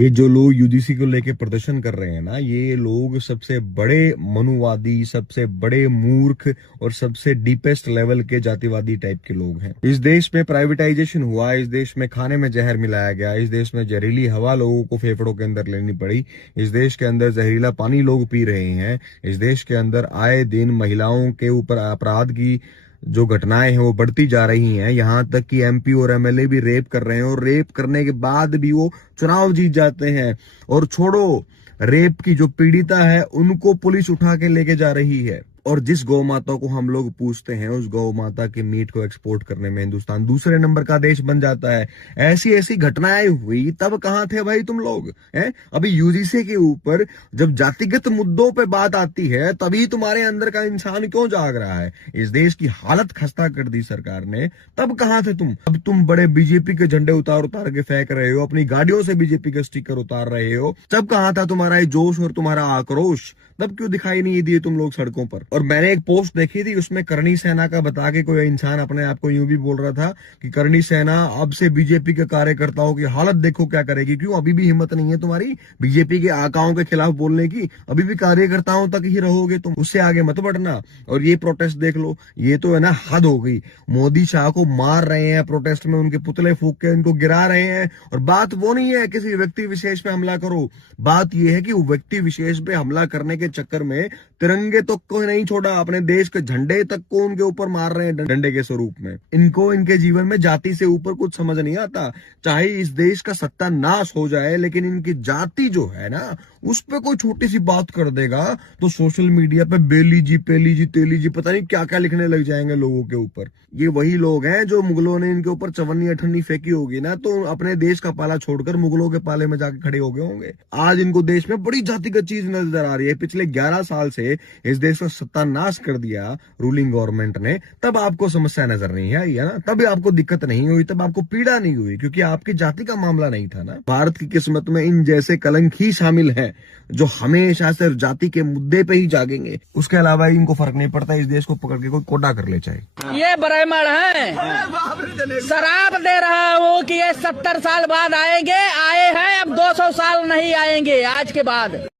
ये जो लोग यूजीसी को लेके प्रदर्शन कर रहे हैं ना, ये लोग सबसे बड़े मनुवादी, सबसे बड़े मूर्ख और सबसे डीपेस्ट लेवल के जातिवादी टाइप के लोग हैं। इस देश में प्राइवेटाइजेशन हुआ, इस देश में खाने में जहर मिलाया गया, इस देश में जहरीली हवा लोगों को फेफड़ों के अंदर लेनी पड़ी, इस देश के अंदर जहरीला पानी लोग पी रहे हैं, इस देश के अंदर आए दिन महिलाओं के ऊपर अपराध की जो घटनाएं हैं वो बढ़ती जा रही हैं। यहां तक कि एमपी और एमएलए भी रेप कर रहे हैं और रेप करने के बाद भी वो चुनाव जीत जाते हैं। और छोड़ो, रेप की जो पीड़िता है उनको पुलिस उठा के लेके जा रही है। और जिस गौ माता को हम लोग पूछते हैं, उस गौ माता के मीट को एक्सपोर्ट करने में हिंदुस्तान दूसरे नंबर का देश बन जाता है। ऐसी ऐसी घटनाएं हुई तब कहां थे भाई तुम लोग हैं? अभी यूजीसी के ऊपर जब जातिगत मुद्दों पे बात आती है तभी तुम्हारे अंदर का इंसान क्यों जाग रहा है? इस देश की हालत खस्ता कर दी सरकार ने, तब कहां थे तुम? अब तुम बड़े बीजेपी के झंडे उतार उतार के फेंक रहे हो, अपनी गाड़ियों से बीजेपी के स्टिकर उतार रहे हो। तब कहां था तुम्हारा ये जोश और तुम्हारा आक्रोश? तब क्यों दिखाई नहीं दिए तुम लोग सड़कों पर? और मैंने एक पोस्ट देखी थी, उसमें करणी सेना का बता के कोई इंसान अपने आप को यूं भी बोल रहा था कि करणी सेना अब से बीजेपी के कार्यकर्ताओं की हालत देखो क्या करेगी। क्यों? अभी भी हिम्मत नहीं है तुम्हारी बीजेपी के आकाओं के खिलाफ बोलने की? अभी भी कार्यकर्ताओं तक ही रहोगे तुम, उससे आगे मत बढ़ना। और ये प्रोटेस्ट देख लो, ये तो है ना हद हो गई। मोदी शाह को मार रहे हैं प्रोटेस्ट में, उनके पुतले फूंक के उनको गिरा रहे हैं। और बात वो नहीं है किसी व्यक्ति विशेष पे हमला करो, बात यह है कि वो व्यक्ति विशेष पे हमला करने के चक्कर में तिरंगे तक को नहीं छोड़ा, अपने देश के झंडे तक को उनके ऊपर मार रहे हैं डंडे के स्वरूप में। इनको इनके जीवन में जाति से ऊपर कुछ समझ नहीं आता। चाहे इस देश का सत्यानाश हो जाए, लेकिन इनकी जाति जो है ना, उस पर कोई छोटी सी बात कर देगा तो सोशल मीडिया पे बेली जी, पेली जी, तेली जी, पता नहीं क्या क्या लिखने लग जाएंगे लोगों के ऊपर। ये वही लोग हैं जो मुगलों ने इनके ऊपर चवन्नी अठन्नी फेंकी होगी ना, तो अपने देश का पाला छोड़कर मुगलों के पाले में जाके खड़े हो गए होंगे। आज इनको देश में बड़ी जातिगत चीज नजर आ रही है। पिछले 11 साल से इस देश का सत्यानाश कर दिया रूलिंग गवर्नमेंट ने, तब आपको समस्या नजर नहीं आई है ना, तब आपको दिक्कत नहीं हुई, तब आपको पीड़ा नहीं हुई, क्योंकि आपकी जाति का मामला नहीं था ना। भारत की किस्मत में इन जैसे कलंक ही शामिल हैं जो हमेशा सिर्फ जाति के मुद्दे पे ही जागेंगे। उसके अलावा इनको फर्क नहीं पड़ता इस देश को पकड़ के कोई कोडा कर ले चाहे। ये ब्राह्मण है, शराब दे रहा हूँ कि ये 70 साल बाद आएंगे, आए हैं, अब 200 साल नहीं आएंगे आज के बाद।